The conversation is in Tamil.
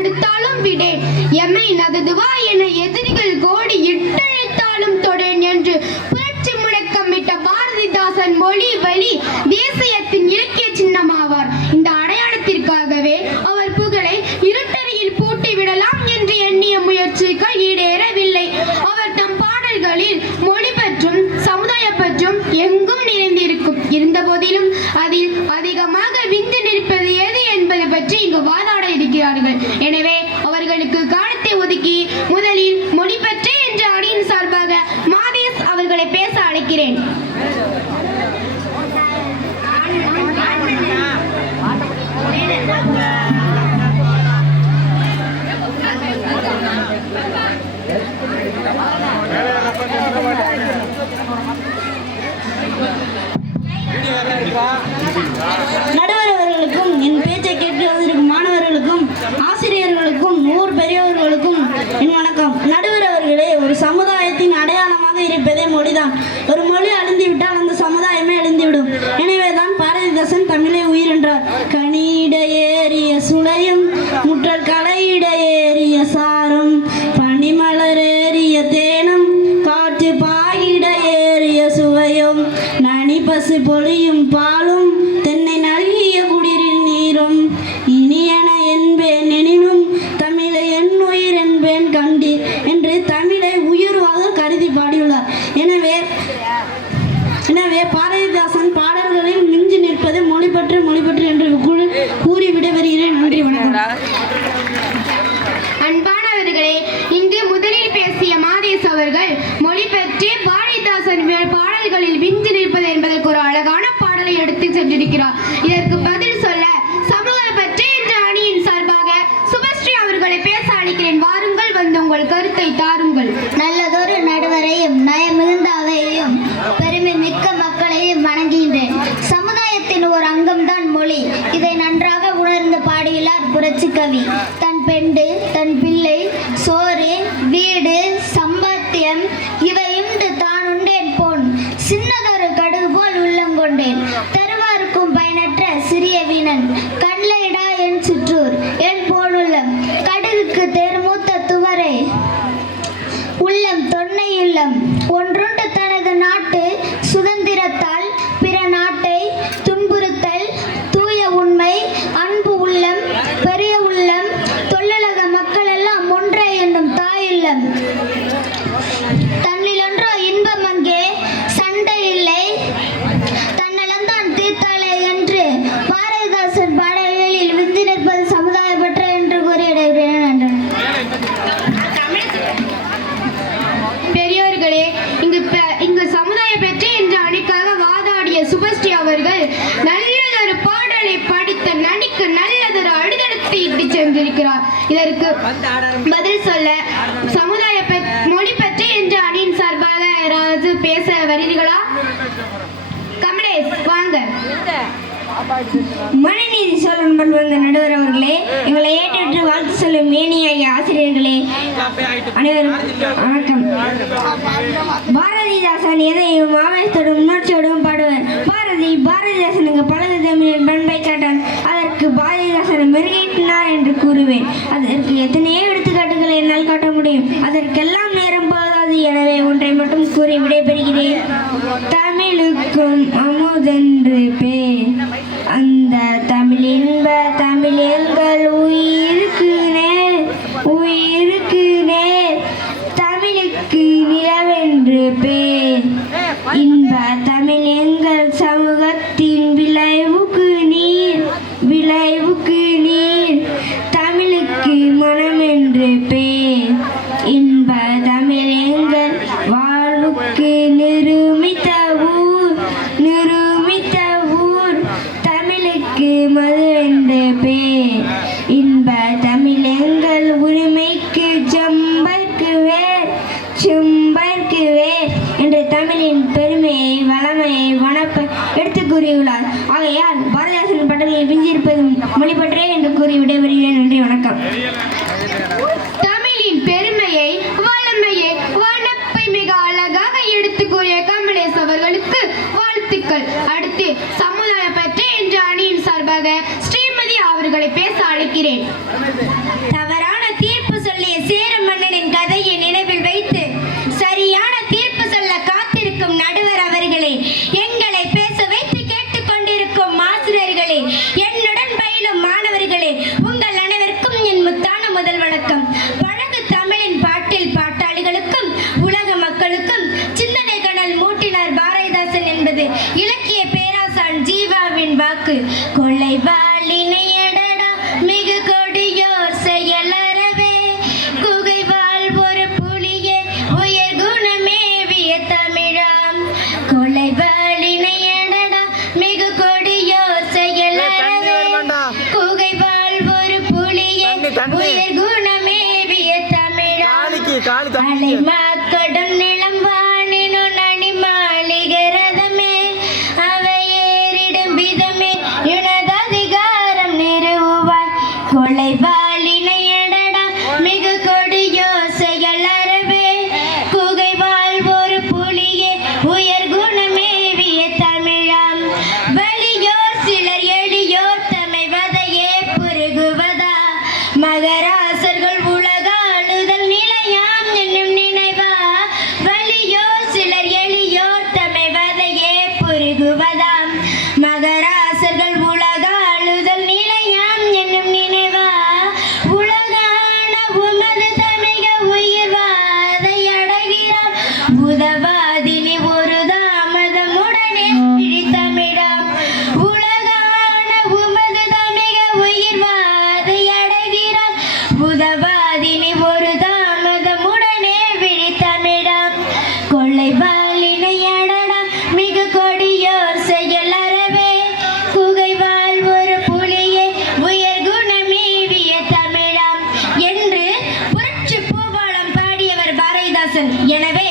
தடுத்தாலும் விடேன், எமை நததுவா என எதிரிகள் கோடி இட்டழித்தாலும் தொடேன் என்று புரட்சி முழக்கமிட்ட பாரதிதாசன் மொழி வழி தேசியத்தின் இலக்கிய சின்னமாவார். இந்த அடையாளத்திற்காகவே அவர் புகழை இருட்டறையில் பூட்டி விடலாம் என்று எண்ணிய முயற்சிகள் ஈடேறவில்லை. அவர் தம் பாடல்களில் மொழி பற்றும் சமுதாய பற்றும் எங்கும் நிறைந்திருக்கும். இருந்த போதிலும் அதில் அதிகமாக விந்து நிற்பது எது என்பது பற்றி இங்கு வாதாட இருக்கிறார்கள். எனவே அவர்களுக்கு காலத்தை ஒதுக்கி முதலில் மொழி பற்றி என்ற அணியின் சார்பாக மாதேஷ் அவர்களை பேச அழைக்கிறேன். நடுவர் அவர்களுக்கும் என் பேச்சை கேட்டு வந்திருக்கும் மாணவர்களுக்கும் ஆசிரியர்களுக்கும் ஊர் பெரியவர்களுக்கும் என் வணக்கம். நடுவர் அவர்களே, ஒரு சமுதாயத்தின் அடையாளமாக இருப்பதே மொழிதான். ஒரு மொழி அழிந்துவிட்டால் அந்த சமுதாயமே அழிந்துவிடும். எனவேதான் பாரதிதாசன் தமிழை உயிர் என்றார். கனியிட ஏறிய சுளையும் முற்றல் கலையிட ஏறிய சாரும் பனிமலர் ஏறிய தேனும் காற்று பாயிட ஏறிய சுவையும் நனி பசு பொழியும் பாலும் தென்னை நல்கிய குடிரில் நீரும் இனியன என்பேன் எனினும் தமிழை என் உயிர் என்பேன் கண்டீர் என்று தமிழை உயர்வாக கருதி பாடியுள்ளார். எனவே பாரதிதாசன் பாடல்களில் மிஞ்சி நிற்பது மொழிபற்று என்று கூறி விடைபெறுகிறேன். நன்றி, வணக்கம். அன்பானவர்களே, இங்கு முதலில் பேசிய மாதேஷ் அவர்கள் மொழி பற்றி பாரதிதாசன் பாடல்களில் விஞ்சி நிற்பது என்பதற்கு ஒரு அழகான பாடலை எடுத்து சென்றிருக்கிறார். இதற்கு பதில் சொல்ல சமூக பற்றி என்ற அணியின் சார்பாக சுபஸ்ரீ அவர்களை பேச அழைக்கிறேன். வாருங்கள், வந்து உங்கள் கருத்தை தாருங்கள். நல்லதொரு நடுவரையும் நயமிகுந்த அவையையும் பெருமை மிக்க மக்களையும் வணங்குகின்றேன். சமுதாயத்தின் ஒரு அங்கம்தான் மொழி. இதை நன்றாக உணர்ந்து பாடியுள்ளார் புரட்சி கவி. தன் பெண்டு தன் பிள்ளை சோறு வீடு சம்பாத்தியம் இவையுண்டு தான் உண்டேன் போன் சின்னதொரு கடுகு போல் உள்ளங்கொண்டேன் தருவாருக்கும் பயனற்ற சிறிய வீணன் கண்லைடா என் சிற்றூர் என் போனுள்ளம் கடுகுக்கு தேர்மூத்த துவரை உள்ளம் தொன்னையுள்ளம் ஒன்றுண்டு தனது நாட்டு சுதந்திரத்தால் பிற நாட்டை துன்புறுத்தல் தூய உண்மை அன்பு உள்ளம் பெரிய உள்ளம் தொழிலக மக்கள் எல்லாம் ஒன்றே என்னும் தாயுள்ளம் தன்னிலொன்றோ இன்பம் அங்கே சண்டை இல்லை தன்னலந்தான் தீர்த்தாலே என்று பாரதிதாசன் பாடல்களில் விஞ்சி நிற்பது சமுதாய பற்ற என்று கூறி இடைவிடுகிறேன். பெரியோர்களே, இங்கு சமுதாய பற்றி என்ற அணிக்காக வாதாடிய சுபஸ்ரீ அவர்கள் நல்லதொரு பாடலை படித்த நடிக்கு நல்லதொரு அடித்தளத்தை இட்டு சென்றிருக்கிறார். இதற்கு பதில் சொல்ல சமுதாய மொழி பற்றி என்ற அணியின் சார்பாக யாராவது பேச வருகிறீர்களா? கமலேஷ், வாங்க. மழைநீதி சோழன் வந்த நடுவர் அவர்களே, எங்களை ஏற்று வாழ்த்து சொல்லும் மேனியாகிய ஆசிரியர்களே, அனைவருக்கும் வணக்கம். பாரதிதாசன் எதையும் ஆவேசத்தோடும் உணர்ச்சியோடும் பாடுவார். பாரதிதாசனுக்கு பழகு தமிழின் பண்பை காட்டால் அதற்கு பாரதிதாசனை மெருகேற்றினார் என்று கூறுவேன். அதற்கு எத்தனையோ எடுத்துக்காட்டுகளை என்னால் காட்ட முடியும். அதற்கெல்லாம் நேரம் போதாது. எனவே ஒன்றை மட்டும் கூறி விடைபெறுகிறேன். தமிழுக்கும் அமுதென்று பேர் அந்த தமிழின்ப தமிழ் எங்கள் உயிருக்கு நேர் தமிழுக்கு நிலவென்று பேர் இன்ப தமிழ் எங்கள் சமூகத்தின் விளைவுக்கு நீர் தமிழுக்கு மனம் என்று பேர் இன்ப தமிழ் எங்கள் வாழ்வுக்கு நிருமித்த ஊர் தமிழுக்கு மது என்று பேர் இன்ப தமிழ் எங்கள் உரிமைக்கு செம்பற்கு வேர் என்று தமிழின் பெருமையை வளமையை வனப்பை எடுத்து கூறியுள்ளார். ஆகையால் பாரதிதாசன் பாடல்களில் விஞ்சியிருப்பது மொழிபற்றே என்று கூறி விடைபெறுகிறேன். நன்றி, வணக்கம். தமிழின் பெருமையை வளமையை வனப்பை மிக அழகாக எடுத்து கூறிய கமலேஷ் அவர்களுக்கு வாழ்த்துக்கள். அடுத்து சமுதாய பற்றி என்ற அணியின் சார்பாக ஸ்ரீமதி அவர்களை பேச அழைக்கிறேன். உயர் குணமேவிய தமிழா காளிக்கு காளி தம்பி அலைமாக்கடும் நிலம்பானினோ நனி மாளிகை ரதமே அவை ஏறிடும் விதமே யுனது அதிகாரம் நிறுவுவாய் கொலைவாளினை அடடா மிகு கொடியோசைகள் அறவே குகை வாழ்வோர் புலியே உயர் குணமேவிய தமிழாம் வலியோர் சிலர் எளியோர் தமை வதையே புருகுவதா மகராசர்கள் உலகாளுதல் நிலையாம் என்னும் நினைவா வலியோர் சிலர் எளியோர் தமை வதையே புருகுவதாம் மகராசர்கள் உலகாளுதல் நிலையாம் என்னும் நினைவா உலகான உமது தமிழ உயிர்வாதை அடகிறார் உதவாதினி ஒரு தாமதமுடனே தமிழாம் உலகான உமது தமிழ உயிர்வாதை அடகிறார் உதவாதினி ஒரு தாமதமுடனே விழித்தமிழாம் கொள்ளைவாளினை அடடா மிகு கொடியோர் செயல் அறவே குகை வாழ்வொரு புலியே உயர் குணமேவிய தமிழாம் என்று புரட்சி பூபாலம் பாடியவர் பாரதிதாசன். எனவே